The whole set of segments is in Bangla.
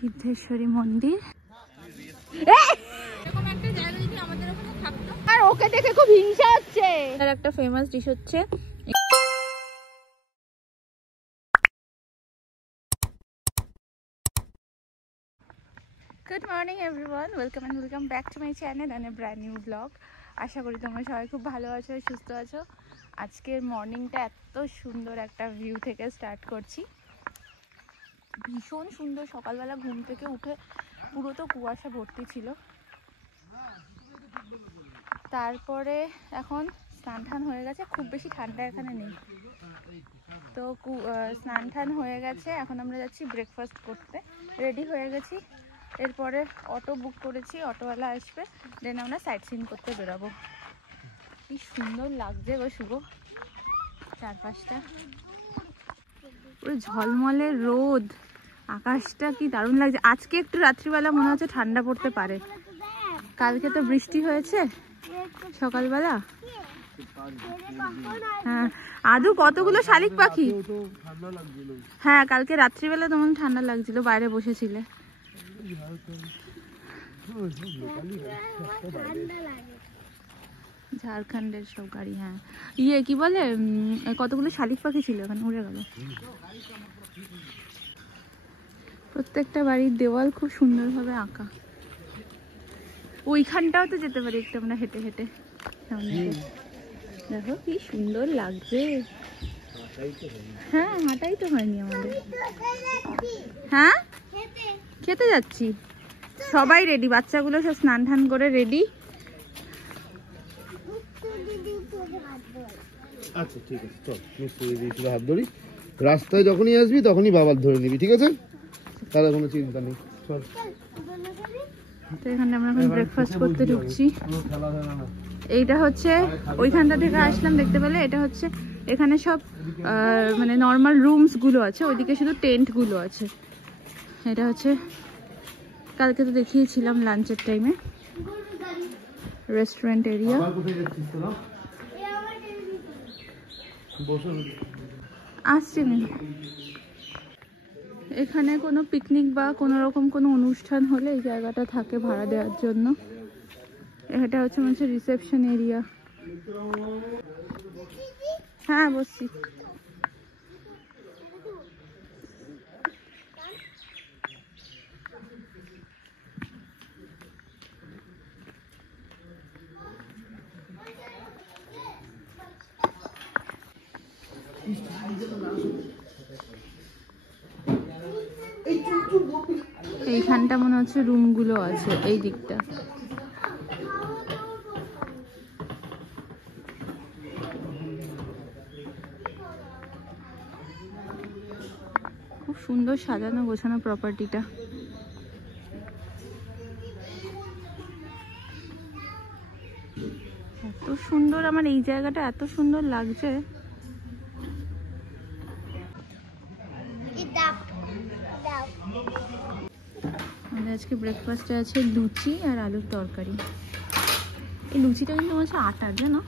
সিদ্ধেশ্বরী মন্দির। আর ওকে দেখে খুব হিংসা হচ্ছে। আর একটা ফেমাস ডিশ হচ্ছে good morning everyone, welcome back to my channel and a brand new blog. আশা করি তোমরা সবাই খুব ভালো আছো, সুস্থ আছো। আজকের মর্নিংটা এত সুন্দর একটা ভিউ থেকে স্টার্ট করছি। ভীষণ সুন্দর, সকালবেলা ঘুম থেকে উঠে পুরো তো কুয়াশা ভর্তি ছিল। তারপরে এখন স্নান টান হয়ে গেছে, খুব বেশি ঠান্ডা এখানে নেই তো স্নান টান হয়ে গেছে। এখন আমরা যাচ্ছি ব্রেকফাস্ট করতে, রেডি হয়ে গেছি। এরপরে অটো বুক করেছি, অটোওয়ালা আসবে, দেন আমরা সাইট সিন করতে বেরোবো। কি সুন্দর লাগছে গো শুভ, চারপাশটা পুরো ঝলমলে রোদ, আকাশটা কি দারুণ লাগছে। আজকে একটু রাত্রিবেলা মনে হচ্ছে ঠান্ডা পড়তে পারে, কালকে তো বৃষ্টি হয়েছে সকালবেলা। হ্যাঁ আদু কতগুলো শালিক পাখি। হ্যাঁ কালকে রাত্রিবেলা তোমার ঠান্ডা লাগছিল, বাইরে বসেছিলে। ঝাড়খণ্ডের সব গাড়ি। হ্যাঁ ইয়ে কি বলে, কতগুলো শালিক পাখি ছিল এখানে, উড়ে গেল। প্রত্যেকটা বাড়ির দেওয়াল খুব সুন্দরভাবে আঁকা। ওইখানটাও তো যেতে পারি একটু আমরা হেঁটে হেঁটে। দেখো কি সুন্দর লাগছে। হ্যাঁ হাঁটাই তো হয়নি আমাদের। হ্যাঁ খেতে যাচ্ছি, সবাই রেডি, বাচ্চাগুলো সব স্নান টান করে রেডি। আচ্ছা ঠিক আছে, চল মিস্ত্রি দিয়েছিল হাত ধরি। রাস্তায় যখনই আসবি তখনই বাবার ধরে নিবি, ঠিক আছে? তাহলে কোনো চিন্তা নেই, চল। তো এখানে আমরা এখন ব্রেকফাস্ট করতে ঢুকছি। এইটা হচ্ছে ওইখানটা থেকে আসলাম, দেখতে পেলে এটা হচ্ছে এখানে সব মানে নর্মাল রুমস গুলো আছে, ওইদিকে শুধু টেন্ট গুলো আছে। এটা হচ্ছে কালকে তো দেখিয়েছিলাম লাঞ্চের টাইমে রেস্টুরেন্ট এরিয়া। আসছি না, এখানে কোনো পিকনিক বা কোনো রকম কোনো অনুষ্ঠান হলে এই জায়গাটা থাকে ভাড়া দেওয়ার জন্য। এটা হচ্ছে মানে রিসেপশন এরিয়া। হ্যাঁ বসছি। এইখানটা মনে হচ্ছে রুমগুলো আছে, এই দিকটা। খুব সুন্দর সাজানো গোছানো প্রপার্টিটা। এত সুন্দর, আমার এই জায়গাটা এত সুন্দর লাগছে। আমাদের আজকে ব্রেকফাস্টে আছে লুচি আর আলুর তরকারি। এই লুচিটা কিন্তু হচ্ছে আটার, জানো?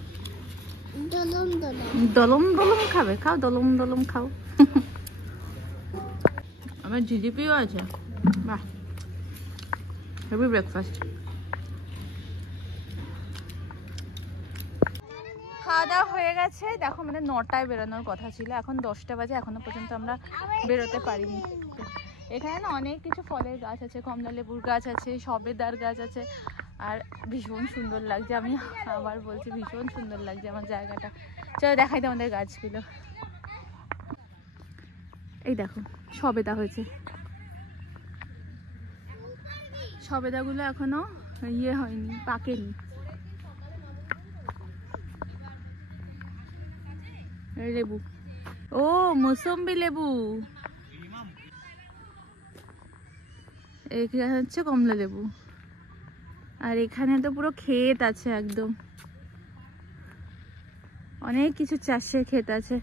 দলম দলম খাবে, খাও দলম দলম খাও। আমার জিলিপিও আছে, বাহ হেভি ব্রেকফাস্ট। খাওয়া দাওয়া হয়ে গেছে। দেখো আমাদের 9টায় বেরোনোর কথা ছিল, এখন 10টা বাজে, এখনো পর্যন্ত আমরা বেরোতে পারিনি। এখানে না অনেক কিছু ফলের গাছ আছে, কমলা লেবুর গাছ আছে, সবেদার গাছ আছে, আর ভীষণ সুন্দর লাগছে। আমি আবার বলছি ভীষণ সুন্দর লাগছে আমার জায়গাটা। চলো দেখাই তো আমাদের গাছগুলো। এই দেখো সবেদা হয়েছে, সবেদাগুলো এখনো ইয়ে হয়নি, পাকেনি। লেবু, ও মৌসম্বি লেবু, এখানে হচ্ছে কমলা লেবু। আর এখানে তো পুরো ক্ষেত আছে, একদম অনেক কিছু চাষের ক্ষেত আছে।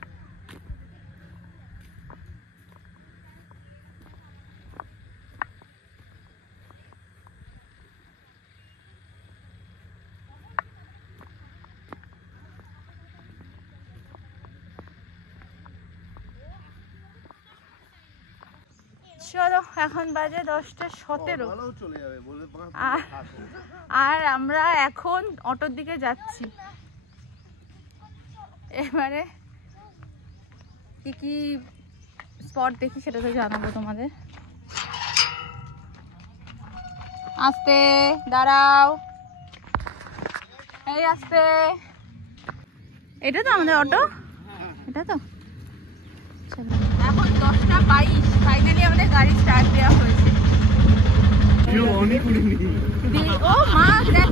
চলো এখন বাজে 10:17। চলে যাবে বলে আর আমরা এখন অটোর দিকে যাচ্ছি। এবারে কি কি স্পট দেখি সেটা তো জানাবো তোমাদের। আস্তে দাঁড়াও, এই আস্তে। এটা তো আমাদের অটো, এটা তো। এখন 10:22, ফাইনালি আমাদের গাড়ি স্টার্ট দেওয়া হয়েছে। ও মা দেখ,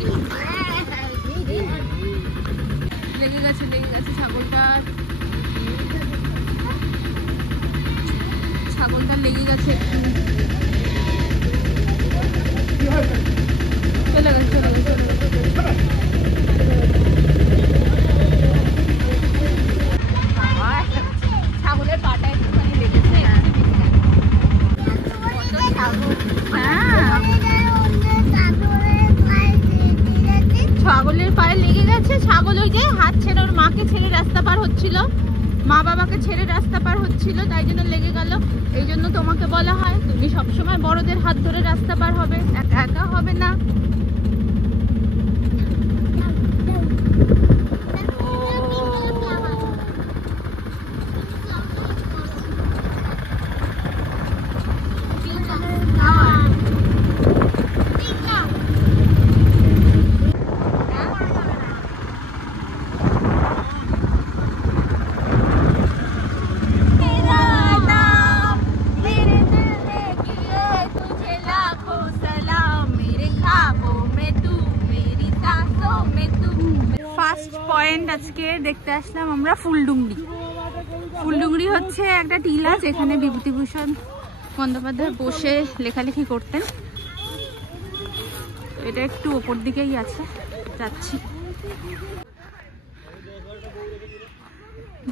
লেগে গেছে ছাগলটা লেগে গেছে একটু। চলে গেছে। ছাগলের পাটা একটুখানি লেগেছে। ছাগলের পায়ে লেগে গেছে। ছাগল ওই যে হাত ছেড়ে ওর মাকে ছেড়ে রাস্তা পার হচ্ছিল, মা বাবাকে ছেড়ে রাস্তা পার হচ্ছিল, তাই জন্য লেগে গেল। এই জন্য তোমাকে বলা হয় তুমি সবসময় বড়দের হাত ধরে রাস্তা পার হবে, একা একা হবে না। আজকে দেখতে আসলাম আমরা ফুলডুংরি হচ্ছে একটা টিলা যেখানে বিভূতিভূষণ বন্দ্যোপাধ্যায় বসে লেখালেখি করতেন। এটা একটু ওপর দিকেই আছে, যাচ্ছি।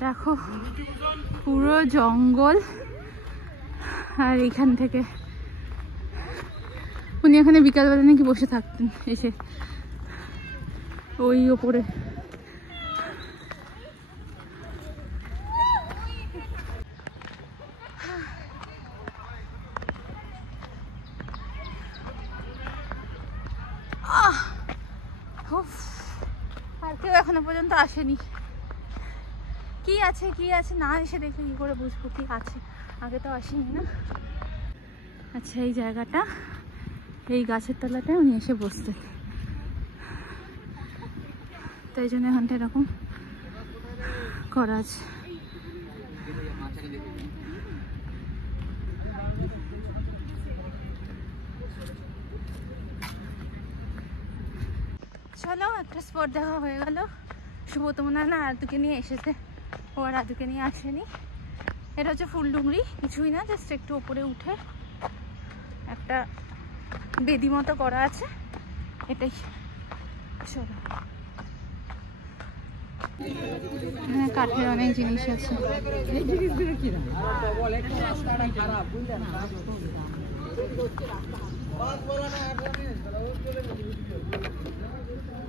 দেখো পুরো জঙ্গল, আর এখান থেকে উনি এখানে বিকালবেলা নাকি বসে থাকতেন এসে ওই ওপরে। আর কেউ এখনো পর্যন্ত আসেনি। কি আছে না এসে দেখলে কি করে বুঝবো কি আছে, আগে তো আসেনি না। আচ্ছা, এই জায়গাটা, এই গাছের তলাটা উনি এসে বসতেন, তাই জন্য এখানটা এরকম করা আছে। চলো, একটা স্পট দেখা হয়ে গেল। সুব্রত মনে হয় না আদুকে নিয়ে এসেছে, ও আর আদুকে নিয়ে আসেনি। এটা হচ্ছে ফুলডুংরি, কিছুই না, জাস্ট একটু ওপরে উঠে একটা বেদি মতো করা আছে, এটাই। চলো, এখানে কাঠের অনেক জিনিস আছে।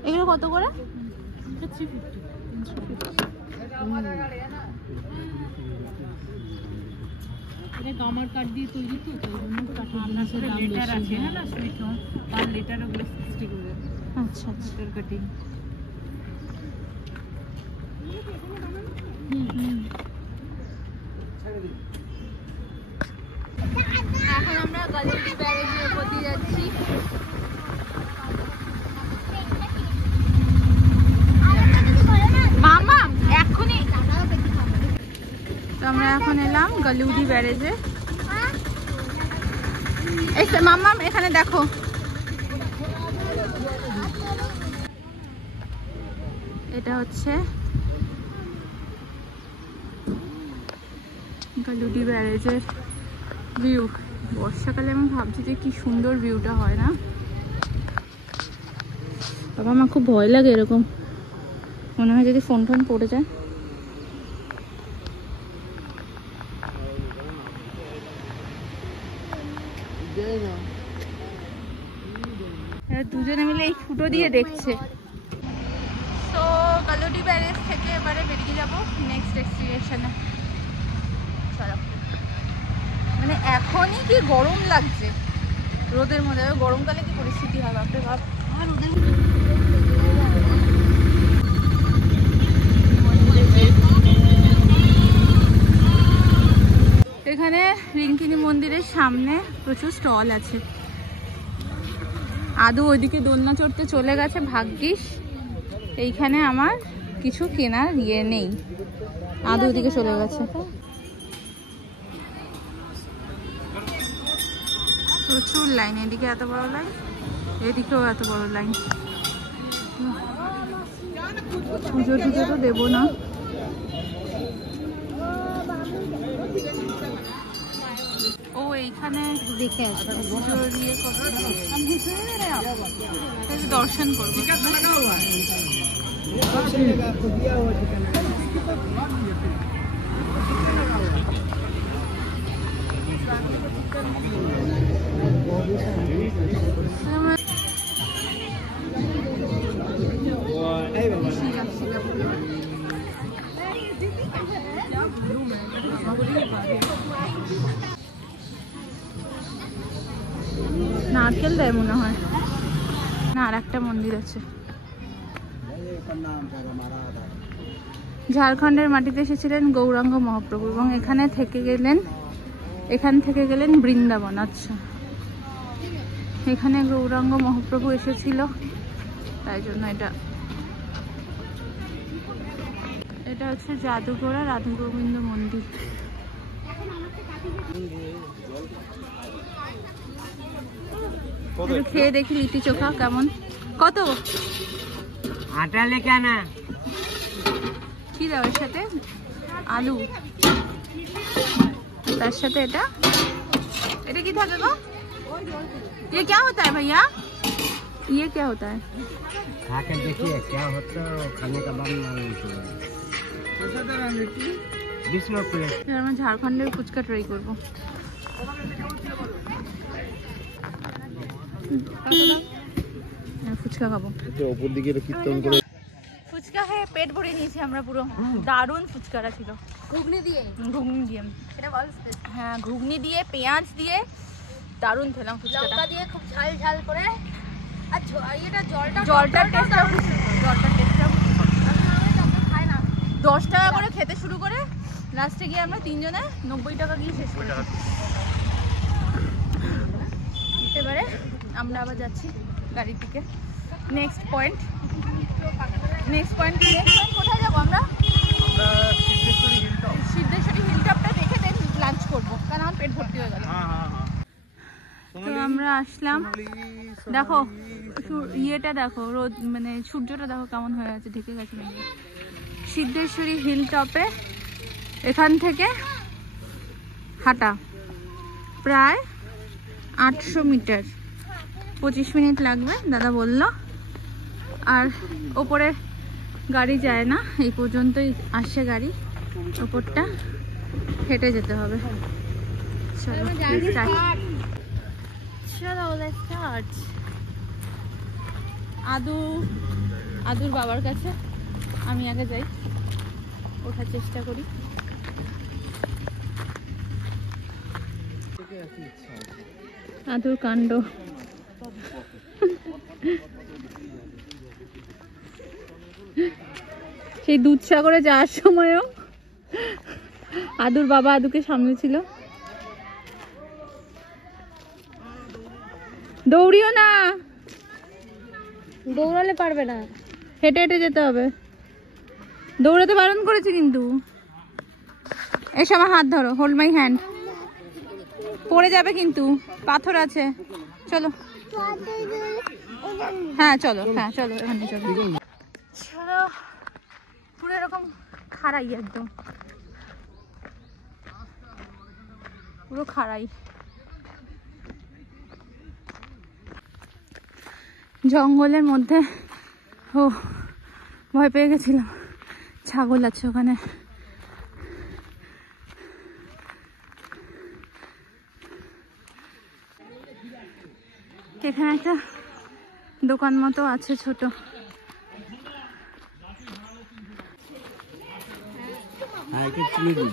এগুলো কত করে? গামার কাঠ দিয়ে তৈরি তো, কাঠের লেটার আছে না, পার লেটার ওগুলো 60 করে। আচ্ছা আচ্ছা, কাটিং। এখন আমরা গালিউডি ব্যারেজের উপর দিয়ে যাচ্ছি। মামা এখনই তো আমরা এখন এলাম গালিউডি ব্যারেজে। এই মামা এখানে দেখো, এটা হচ্ছে গালিউডি ব্যারেজের ভিউ। বর্ষাকালে আমি ভাবছি যে কি সুন্দর ভিউটা হয় না বাবা। আমার খুব ভয় লাগে এরকম, মনে হয় যদি ফোন টোন পড়ে যায়। দুজনে মিলে এই ফুটো দিয়ে দেখছে। তো গালিউডি ব্যারেজ থেকে এবারে বেরিয়ে যাবো নেক্সট ডেস্টিনেশনে। চলো, মানে এখনই কি গরম লাগছে রোদের মধ্যে, গরমকালে কি পরিস্থিতি হয় বাপরে বাপ। আর রোদের এখানে রিঙ্কিনী মন্দিরের সামনে প্রচুর স্টল আছে। আদু ওইদিকে দোলনা চড়তে চলে গেছে, ভাগ্যিস এইখানে আমার কিছু কেনার ইয়ে নেই। আদু ওইদিকে চলে গেছে। প্রচুর লাইন, এদিকে এত বড় লাইন, এদিকেও এত বড় লাইন। পুজো টুজো তো দেবো না। ও এইখানে দেখে আসবে, দর্শন করবো। নারকেল দেয় মনে হয় না। আর একটা মন্দির আছে। ঝাড়খণ্ডের মাটিতে এসেছিলেন গৌরাঙ্গ মহাপ্রভু এবং এখান থেকে গেলেন বৃন্দাবন। আচ্ছা, এখানে গৌরাঙ্গ মহাপ্রভু এসেছিল, তাই জন্য এটা হচ্ছে জাদুঘোড়া রাধা গোবিন্দ মন্দির। খেয়ে দেখি লিট্টি চোখা কেমন। কত? আটা লেখা না, কি দাও এর সাথে? আলু, তার সাথে এটা কি থাকে গো? ये क्या होता है भैया? ये क्या होता है? खा के देखिए क्या होता है, खाने का बाद मालूम चलेगा। 20 रुपये प्लेट। আমরা ঝাড়খণ্ডের ফুচকা ট্রাই করবো। ফুচকা খাবো। উপর দিকে কীর্তন করে ফুচকা খেয়ে পেট ভরে নিয়েছি আমরা পুরো। দারুণ ফুচকাটা ছিল। ঘুগনি দিয়ে এটা বল। হ্যাঁ, ঘুগনি দিয়ে, পেঁয়াজ দিয়ে দারুণ খেলাম ফুচকাটা। লঙ্কা দিয়ে খুব ঝাল ঝাল করে। আচ্ছা, এটা জলটার টেস্টটা খায় না। 10 টাকা করে খেতে শুরু করে লাস্টে গিয়ে আমরা 3 জনে 90 টাকা দিয়ে শেষ করেছি। এবারে আমরা আবার যাচ্ছি গাড়ির দিকে। নেক্সট পয়েন্ট কোথায় যাবো আমরা? সিদ্ধেশ্বরী হিলটপটা দেখে দেন লাঞ্চ করবো, কারণ আমার পেট ভর্তি হয়ে গেল। তো আমরা আসলাম, দেখো ইয়েটা দেখো, রোদ মানে সূর্যটা দেখো কেমন হয়ে আছে, ঢেকে গেছে। সিদ্ধেশ্বরী হিলটপে এখান থেকে হাঁটা প্রায় 800 মিটার, 25 মিনিট লাগবে দাদা বলল। আর ওপরে গাড়ি যায় না, এই পর্যন্তই আসে গাড়ি, ওপরটা হেঁটে যেতে হবে। আদুর বাবার কাছে আমি আগে যাই, ওঠার চেষ্টা করি। আদুর কাণ্ড। সেই দুধসাগরে যাওয়ার সময়ও আদুর বাবা আদুকে সামনে ছিল। দৌড়িও না, দৌড়ালে পারবে না, হেঁটে হেঁটে যেতে হবে। দৌড়াতে বারণ করেছি কিন্তু। এসো আমার হাত ধরো, হোল্ড মাই হ্যান্ড। পড়ে যাবে কিন্তু, পাথর আছে। চলো, হ্যাঁ চলো, হ্যাঁ চলো, এখানে চলো। চলো, পুরো এরকম খাড়াই, একদম পুরো খাড়াই। জঙ্গলের মধ্যে, ও ভয় পেয়ে গেছিলাম। ছাগল আছে ওখানে। এখানে একটা দোকান মতো আছে ছোট। আমাকে তুলে দিন,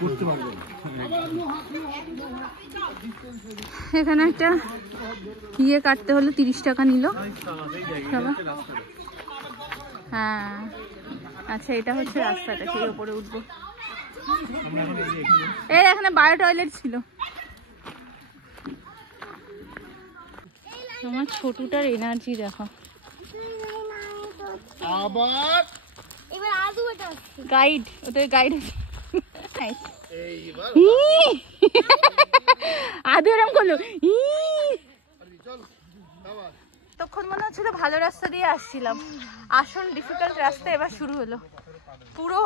করতে পারবেন। এখানে একটা ইয়ে কাটতে হলো, 30 টাকা নিল। হ্যাঁ আচ্ছা, এটা হচ্ছে রাস্তাটা, সেই ওপরে উঠবো। এর এখানে বায়ো টয়লেট ছিল। আমার ছোটটার এনার্জি দেখো। আবার গাইড, ওদের গাইড আদু এরম করলো। তখন মনে হচ্ছিল ভালো রাস্তা দিয়ে আসছিলাম, আসল ডিফিকাল্ট রাস্তা এবার শুরু হলো। পুরো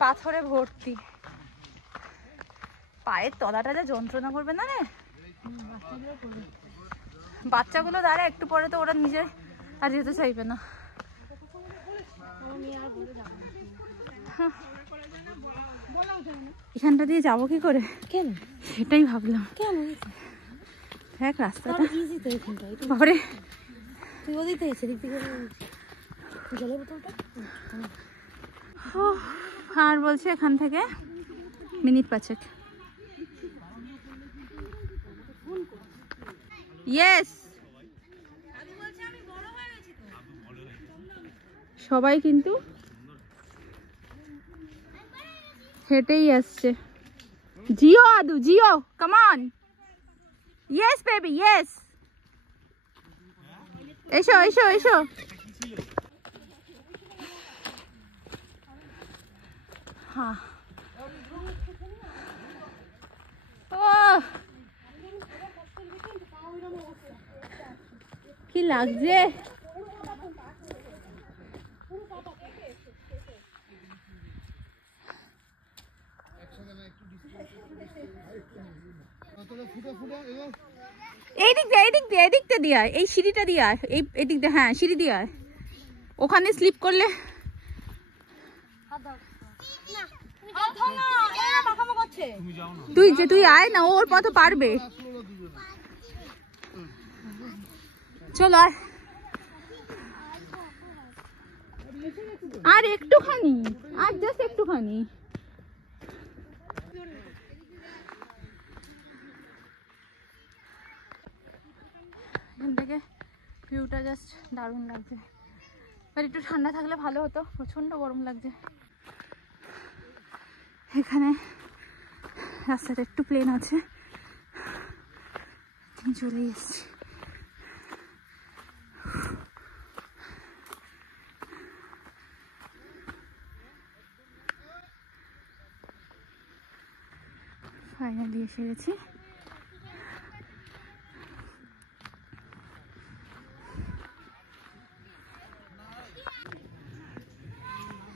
পাথরে ভর্তি, পায়ের তলাটা যা যন্ত্রণা করবে না রে। বাচ্চাগুলো দাঁড়া, একটু পরে তো ওরা নিজে আর যেতে চাইবে না। এখানটা দিয়ে যাবো কি করে, কেন সেটাই ভাবলাম। কেন দেখ রাস্তাটা ইজি তো এখানটা, বাবারে। তুই ওদিক থেকে সেদিক থেকে জলের বোতলটা। আর বলছে এখান থেকে মিনিট 5। ইয়েস, সবাই কিন্তু হেঁটেই আসছে। জিও আদু, জিও come on. Yes baby, yes. এসো এসো এসো। হ্যাঁ, কি লাগছে। এদিকটা দিয়ে আয়, এই সিঁড়িটা দিয়ে আয়, এই দিক দিয়ে। হ্যাঁ সিঁড়ি দিয়ে আয়, ওখানে স্লিপ করলে। তুই আয় না, ওর পথ পারবে। চলো আয়, আর একটুখানি, আর জাস্ট একটুখানি। এখান থেকে ভিউটা জাস্ট দারুণ লাগছে। আর একটু ঠান্ডা থাকলে ভালো হতো, প্রচন্ড গরম লাগছে। এখানে রাস্তাটা একটু প্লেন আছে, চলে এসছি। ফাইনালি এসে গেছি।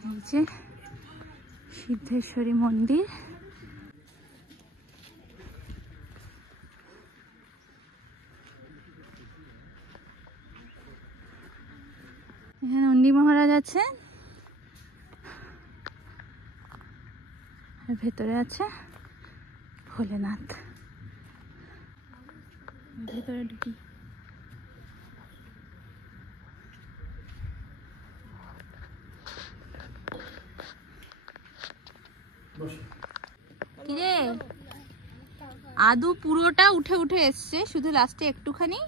নিচে সিদ্ধেশ্বরী মন্দির। এখানে নন্দী মহারাজ আছে, আর ভেতরে আছে ভোলেনাথ। ভেতরে ঢুকি। কিরে আদু পুরোটা উঠে উঠে এসছে, শুধু লাস্টে একটুখানি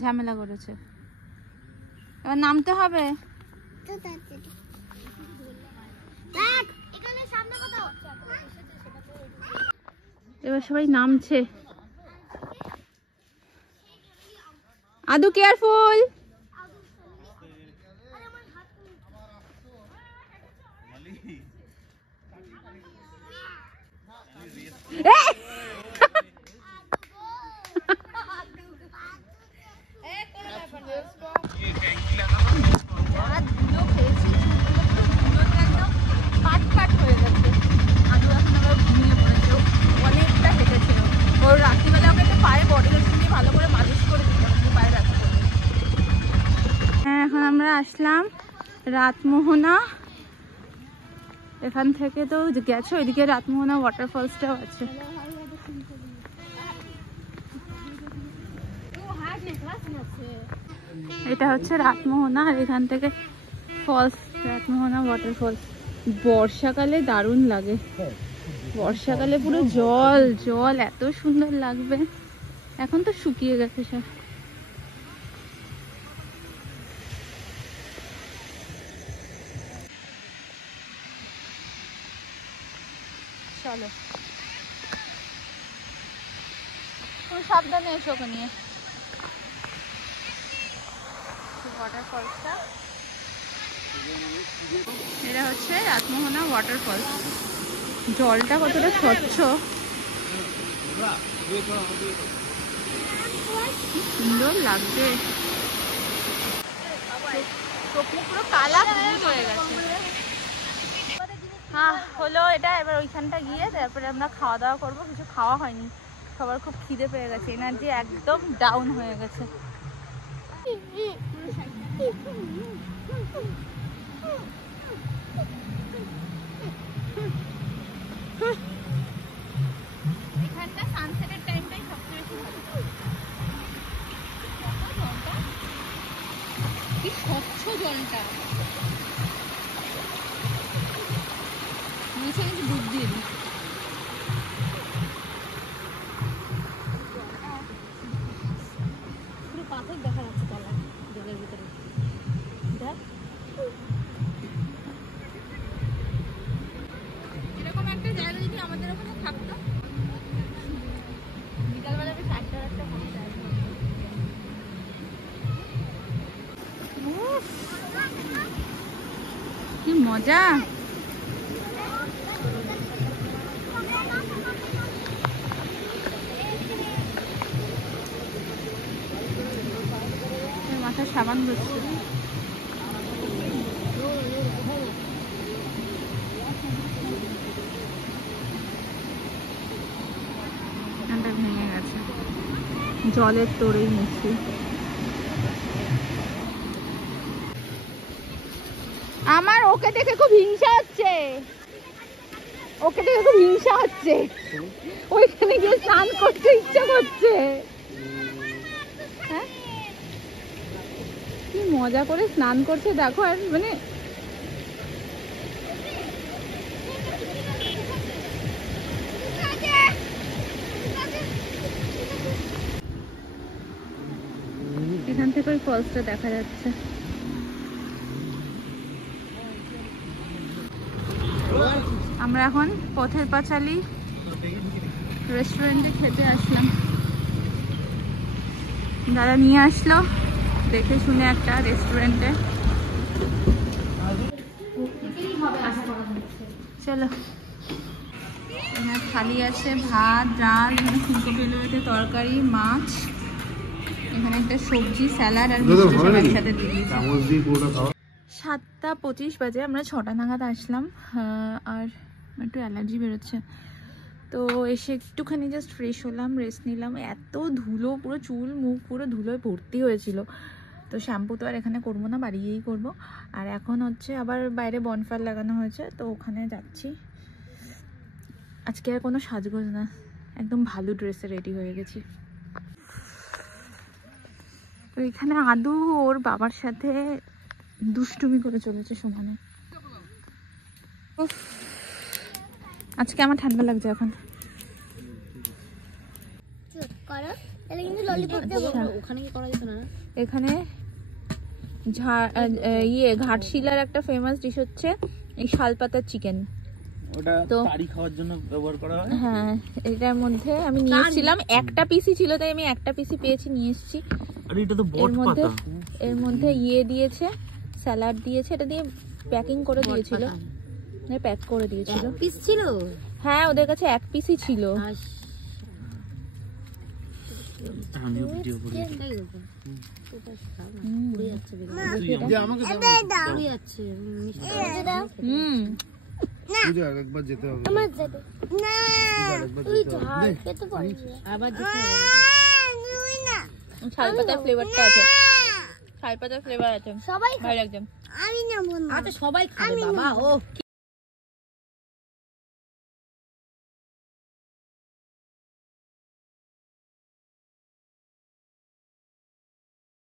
ঝামেলা করেছে। এবার নামতে হবে। এবার সবাই নামছে। আদু কেয়ারফুল। এখন আমরা আসলাম রাতমোহনা। এখান থেকে তো গেছো, এদিকে রাতমোহনা ওয়াটারফলসটাও আছে। এটা হচ্ছে রাতমোহনা, আর এখান থেকে ফলস, রাতমোহনা ওয়াটারফলস বর্ষাকালে দারুণ লাগে, বর্ষাকালে পুরো জল জল এত সুন্দর লাগবে। এখন তো শুকিয়ে গেছে সব। চলো তুমি সাবধানে এসো ওকে নিয়ে। ওয়াটারফলসটা এটা হচ্ছে রাতমোহনা ওয়াটারফল। জলটা কতটা স্বচ্ছ, সুন্দর লাগছে। পুরো কালা হলুদ হয়ে গেছে। হ্যাঁ হলো এটা, এবার ওইখানটা গিয়ে তারপরে আমরা খাওয়া দাওয়া করবো। কিছু খাওয়া হয়নি, সবার খুব খিদে পেয়ে গেছে, এনার্জি একদম ডাউন হয়ে গেছে। এখানটা সানসেটের টাইমটাই সবচেয়ে বেশি ভালো। জলটা কি স্বচ্ছ, জলটা নিচে কিন্তু ডুব দিয়ে দিই। পুরো পাথর দেখা যাচ্ছে তলায় জলের ভিতরে। এরকম একটা জায়গা যদি আমাদের ওখানে থাকতো, বিকালবেলা বেশ একটা কি মজা। মাথায় সাবান ধরছে। ভেঙে গেছে জলের তোড়েই মুক্তি। আমার ওকে দেখে খুব হিংসা হচ্ছে, ওকে দেখে খুব হিংসা হচ্ছে। ওইখানে গিয়ে স্নান করতে ইচ্ছা করছে। হ্যাঁ কি মজা করে স্নান করছে দেখো। আর মানে এখান থেকে ওই ফলসটা দেখা যাচ্ছে। আমরা এখন পথের পাঁচালী রেস্টুরেন্টে খেতে আসলাম। দাদা নিয়ে আসলো দেখে শুনে একটা রেস্টুরেন্টে। চলো এখানে থালি আছে, ভাত ডাল, এখানে ফুলকপি আলুতে তরকারি, মাছ, এখানে একটা সবজি, স্যালাড আর মিষ্টি সব একসাথে দিয়ে দিয়েছে। 7:25 বাজে, আমরা 6টা নাগাদ আসলাম। আর একটু অ্যালার্জি বেরোচ্ছে, তো এসে একটুখানি জাস্ট ফ্রেশ হলাম, রেস্ট নিলাম। এত ধুলো, পুরো চুল মুখ পুরো ধুলোয় ভর্তি হয়েছিল। তো শ্যাম্পু তো আর এখানে করবো না, বাড়ি গিয়েই করবো। আর এখন হচ্ছে আবার বাইরে বনফায়ার লাগানো হয়েছে, তো ওখানে যাচ্ছি। আজকে আর কোনো সাজগোজ না, একদম ভালো ড্রেসে রেডি হয়ে গেছি। তো এখানে আদু ওর বাবার সাথে দুষ্টুমি করে চলেছে সমানে। আজকে আমার ঠান্ডা লাগছে এখন। এখানে ঘাটশিলার একটা ফেমাস ডিশ হচ্ছে এই শালপাতার চিকেন। ওটা কারি খাওয়ার জন্য ব্যবহার করা হয়। হ্যাঁ, এটার মধ্যে আমি নিয়ে এসেছিলাম, একটা পিসই ছিল তাই আমি একটা পিসই পেয়েছি, নিয়ে এসেছি। আরে এটা তো বট পাতা। এর মধ্যে দিয়েছে, স্যালাড দিয়েছে, এটা দিয়ে প্যাকিং করে দিয়েছিল, প্যাক করে দিয়েছিল। পিস ছিল? হ্যাঁ, ওদের কাছে এক পিসই ছিল। আমিও ভিডিও করি। আরেকবার যেতে হবে। শালপাতার ফ্লেভারটা আছে, শালপাতার ফ্লেভার আছে, সবাই ভালো লাগছে। আমি না বলবো, সবাই খাবে বাবা। ও